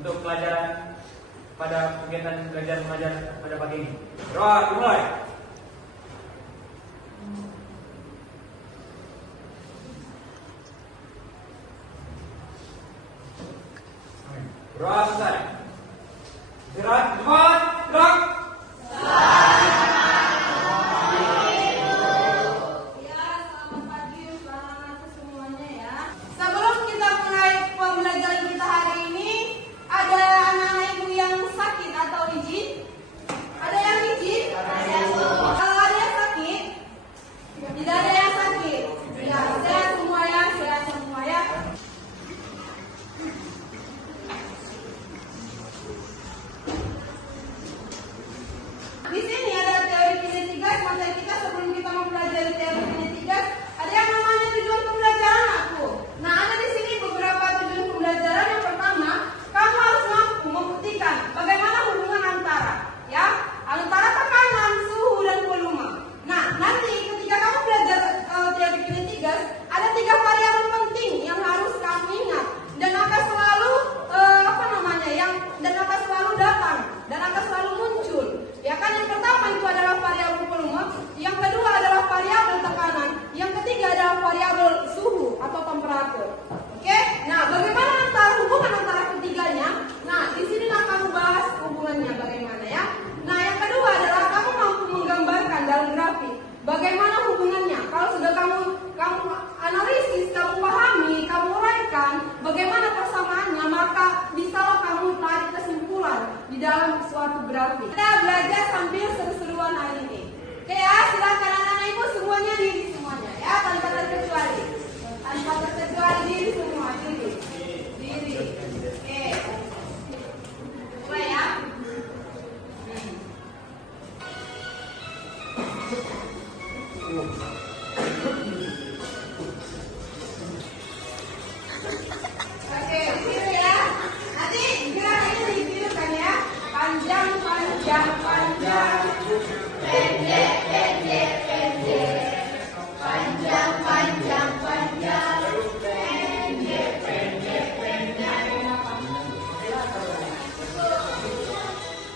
untuk pelajaran pada kegiatan belajar mengajar pada pagi ini. Roh, dimulai. Roh, selesai. Gerak, cepat, gerak. Bagaimana hubungannya? Kalau sudah kamu analisis, kamu pahami, kamu uraikan bagaimana persamaannya, maka bisalah kamu tarik kesimpulan di dalam suatu grafik. Kita belajar sambil seru-seruan hari ini. Oke ya, silakan anak-anak ibu semuanya diri semuanya ya, tanpa terkecuali. Tanpa terkecuali diri semua, diri. Oke. Mulai ya. Oke, ditiru ya. Nanti gerak ini ditirukan ya. Panjang, panjang, panjang. Pendek, pendek, pendek. Panjang, panjang, panjang. Pendek, pendek, pendek.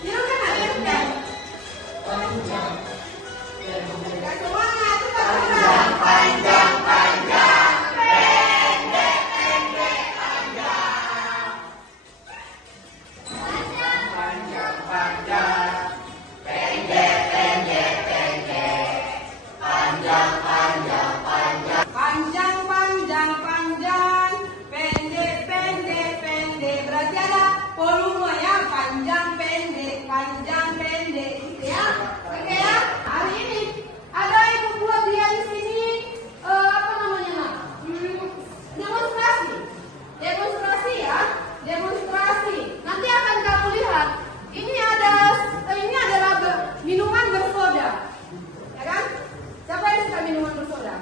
Tirukan ada ya? Panjang. Gak semuanya, itu panjang, panjang, panjang. Pendek, pendek, panjang. Panjang, panjang, panjang. Pendek, pendek, pendek. Panjang, panjang, panjang. Panjang, panjang, panjang. Pendek, pendek, pendek. Berarti ada volume ya, panjang, pendek, panjang, pendek, gitu ya. Oke ya. Hari ini ada ibu buat dia di sini apa namanya nak? Demonstrasi ya, demonstrasi. Nanti akan kamu lihat. Ini adalah minuman bersoda, ya kan? Siapa yang suka minuman bersoda?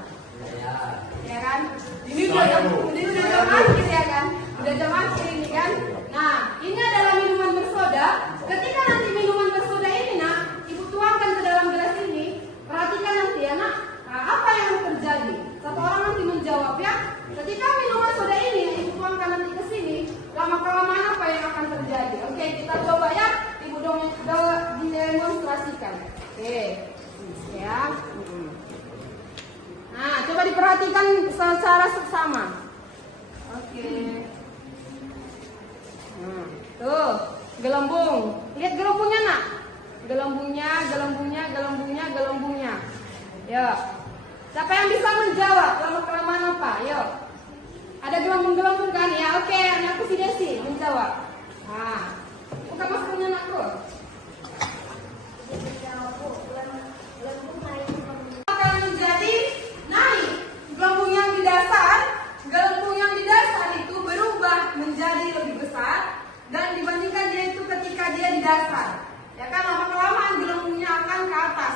Ya kan? Ini udah jam akhir ya kan? Udah jam akhir ini kan? Nah, ini adalah minuman bersoda. Ketika nanti minuman bersoda ini nak, ibu tuangkan ke dalam gelas ini. Perhatikan nanti ya nak, apa yang terjadi? Satu orang nanti menjawab ya. Ketika minuman soda ini ibu tuangkan nanti ke sini, lama-kelamaan apa yang akan terjadi? Oke, kita coba ya. Ibu didemonstrasikan. Oke, ya. Nah, coba diperhatikan secara seksama. Oke. Tuh, gelembung. Lihat gelembungnya nak. Gelembungnya. Yuk. Siapa yang bisa menjawab lama-kelamaan apa? Yuk. Ada gelembung-gelembung kan? Ya, oke. Anakku si Desi menjawab. Nah, buka maskernya anakku. Akan menjadi naik. Gelembung yang di dasar itu berubah menjadi lebih besar dan dibandingkan dia itu ketika dia di dasar. Ya kan, lama-kelamaan gelembungnya akan ke atas.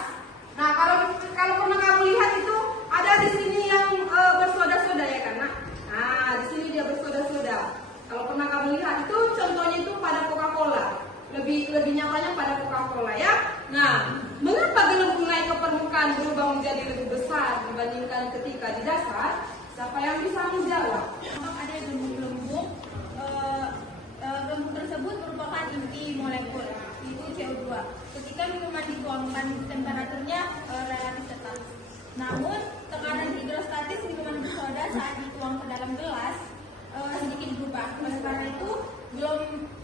Nah, kalau pernah kamu lihat itu ada di sini yang bersoda-soda dalam gelas sedikit berubah. Oleh karena itu,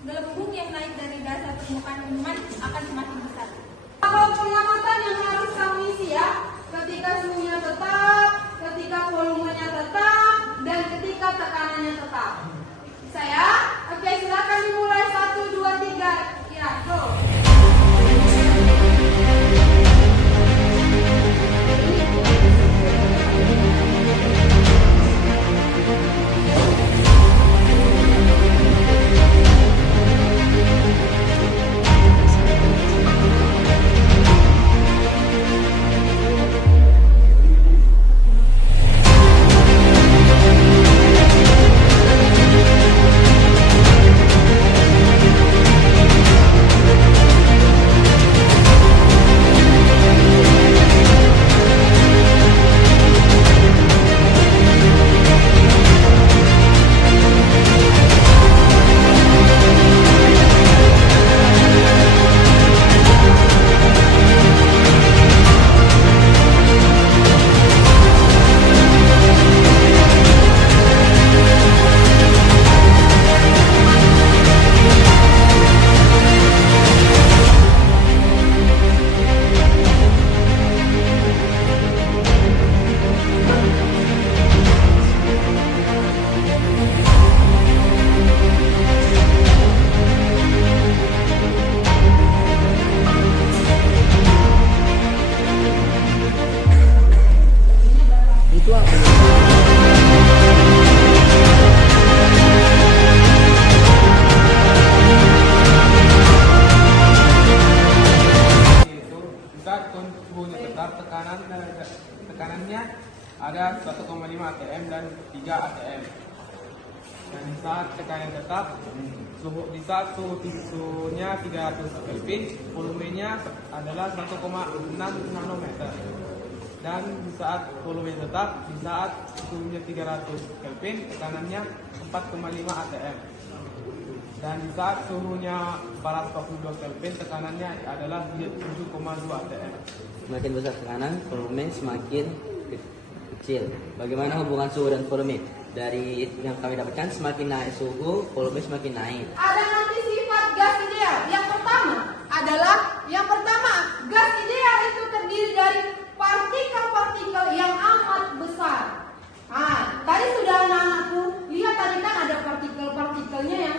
gelembung yang naik dari dasar permukaan minuman akan semakin besar. Kalau pengamatan yang harus kamu isi ya, ketika suhunya tetap, ketika volumenya tetap, dan ketika tekanannya tetap. Bisa ya? Oke, silakan dimulai 1, 2, 3. Ya, go. Tekanannya ada 1,5 atm dan 3 atm. Dan saat tekanan tetap, di saat suhunya 300 Kelvin, volumenya adalah 1,6 nanometer. Dan di saat volume tetap, di saat suhunya 300 Kelvin, tekanannya 4,5 atm. Dan di saat suhunya 442 Kelvin, tekanannya adalah 7,2 atm. Semakin besar tekanan, volume semakin kecil. Bagaimana hubungan suhu dan volume? Dari yang kami dapatkan, semakin naik suhu, volume semakin naik. Ada nanti sifat gas ideal. Yang pertama adalah, gas ideal itu terdiri dari partikel-partikel yang amat besar. Nah, tadi sudah anak-anakku lihat tadi kan ada partikel-partikelnya yang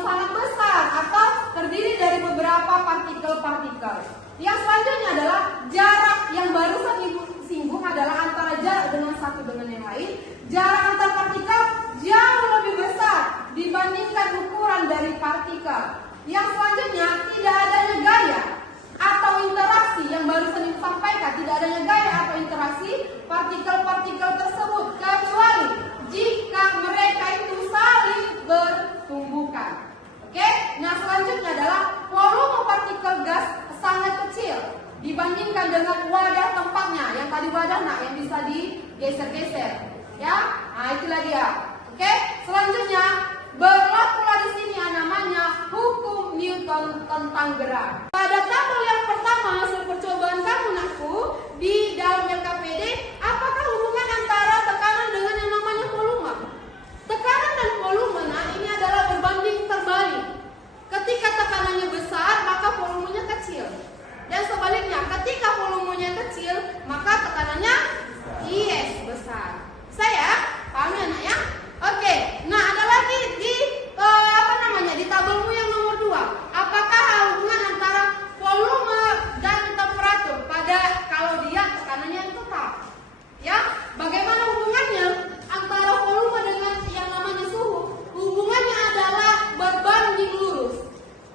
sangat besar atau terdiri dari beberapa partikel-partikel. Yang selanjutnya adalah jarak yang barusan ibu singgung adalah antara jarak dengan satu dengan yang lain. Jarak antar partikel jauh lebih besar dibandingkan ukuran dari partikel. Yang selanjutnya tidak adanya gaya atau interaksi yang barusan ibu sampaikan, tidak adanya gaya atau interaksi partikel-partikel tersebut kecuali jika mereka itu saling bertumbukan. Oke, nah selanjutnya adalah volume partikel gas sangat kecil dibandingkan dengan wadah tempatnya. Yang tadi wadah yang bisa digeser-geser, ya. Nah itulah dia. Oke, selanjutnya berlakulah di sini yang namanya hukum Newton tentang gerak. Pada tabel yang pertama hasil percobaan kamu nakku di dalam LKPD, apakah hubungan antara tekanan dengan yang namanya volume? Tekanan dan volume, nah ini adalah berbanding terbalik. Ketika tekanannya besar, maka volumenya kecil. Dan sebaliknya, ketika volumenya kecil, maka tekanannya besar. Saya paham ya, Nak ya? Oke. Nah, ada lagi di di tabelmu yang nomor 2. Apakah hubungan antara volume dan temperatur pada kalau dia tekanannya tetap? Ya, bagaimana hubungannya antara volume dengan yang namanya suhu? Hubungannya adalah berbanding lurus.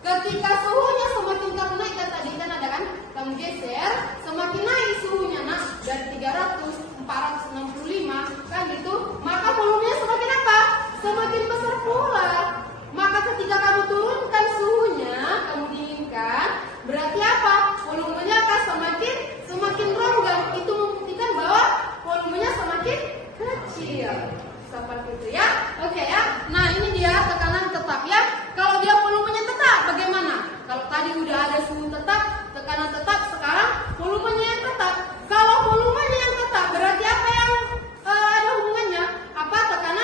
Ketika suhunya semakin kamu naik, tadi kan ada kan, kamu geser, semakin naik suhunya dari 300, 465 kan gitu, maka volumenya semakin apa? Semakin besar pula. Maka ketika kamu turunkan suhunya, kamu dinginkan, berarti apa? Volumenya akan semakin ronggang. Itu membuktikan bahwa volumenya semakin kecil. Seperti itu ya. Oke ya. Nah, ini dia tekanan tetap ya. Kalau dia volumenya tetap bagaimana? Kalau tadi udah ada suhu tetap, tekanan tetap, sekarang volumenya yang tetap. Kalau volumenya yang tetap berarti apa yang ada hubungannya? Apa tekanan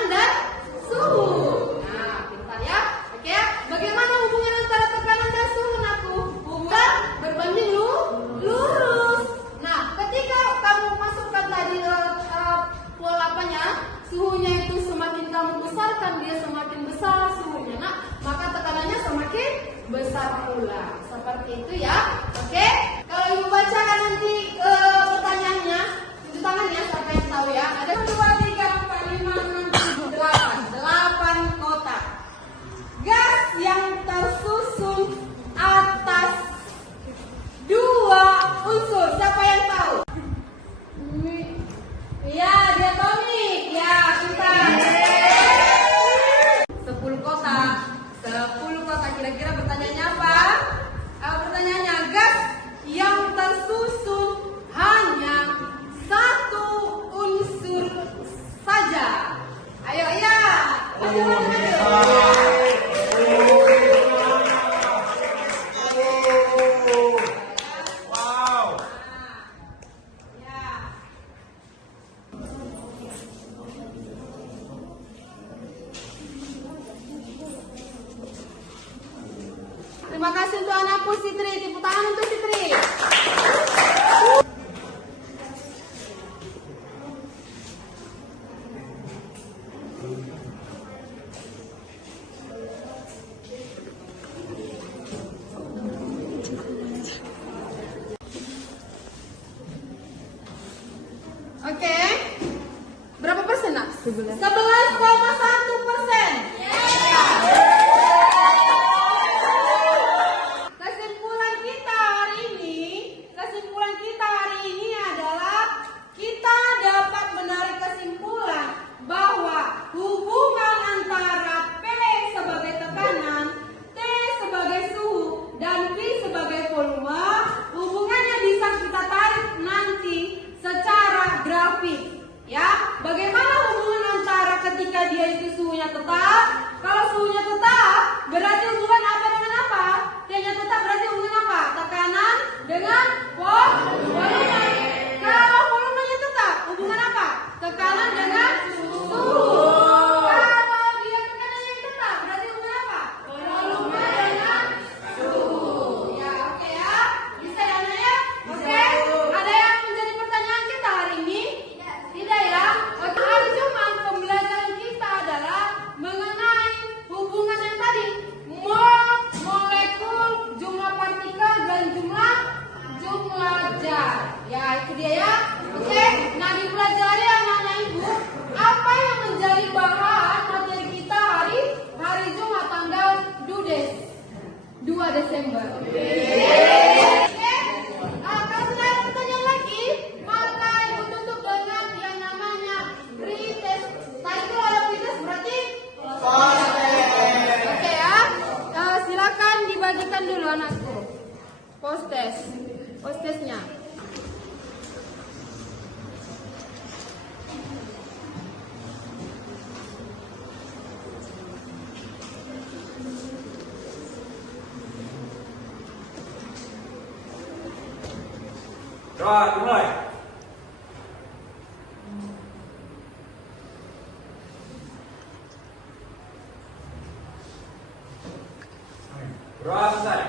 suhunya itu semakin kamu besarkan, dia semakin besar suhunya. Nah, maka tekanannya semakin besar pula. Seperti itu ya. Oke? Kalau ibu bacakan nanti pertanyaannya, tunjuk tangan ya, siapa yang tahu ya. Ada 2, 3, 4, 5, 6, 7, 8 kotak. Gas yang tersusun atas 2 unsur. Siapa yang tahu? Ya, diatomik. Ya, pintar. 10 kotak. 10 kotak. Kira-kira pertanyaannya apa? Pertanyaannya, gas yang tersusun hanya 1 unsur saja. Ayo, ya. Wow. Ya. Terima kasih untuk anakku Sitri. Tepuk tangan untuk Sitri. Oke. Berapa persen, Nak? 11,1%. Kesimpulan kita hari ini adalah kita dapat menarik kesimpulan bahwa hubungan antara P sebagai tekanan, T sebagai suhu, dan P sebagai volume, hubungannya bisa kita tarik nanti secara grafik. Ya, bagaimana hubungan antara ketika dia itu suhunya tetap? Kalau suhunya tetap, berarti hubungan apa dengan apa? T-nya tetap berarti hubungan apa? Tekanan dengan volume. Kalau volumenya tetap, hubungan apa? Tekanan dengan suhu. Kalau dia tekanannya tetap, berarti hubungan apa? Volume dengan suhu. Ya, oke ya. Bisa ya, Ana ya? Oke. Ada yang menjadi pertanyaan kita hari ini? Tidak ya? Oke, hari Jumat pembelajaran kita adalah mengenai hubungan yang tadi. Molekul, jumlah partikel, dan jumlah jar. Ya, itu dia ya. Oke, nah dipelajari anak-anak ibu, apa yang menjadi bahan materi kita hari Jumat tanggal 2 Desember. Oke. Kalau sudah ada pertanyaan lagi, maka ibu tutup dengan yang namanya pretest. Tadi itu ada pretest berarti oke ya. Silakan dibagikan dulu anakku. Postesnya. Doa dimulai. Doa selesai.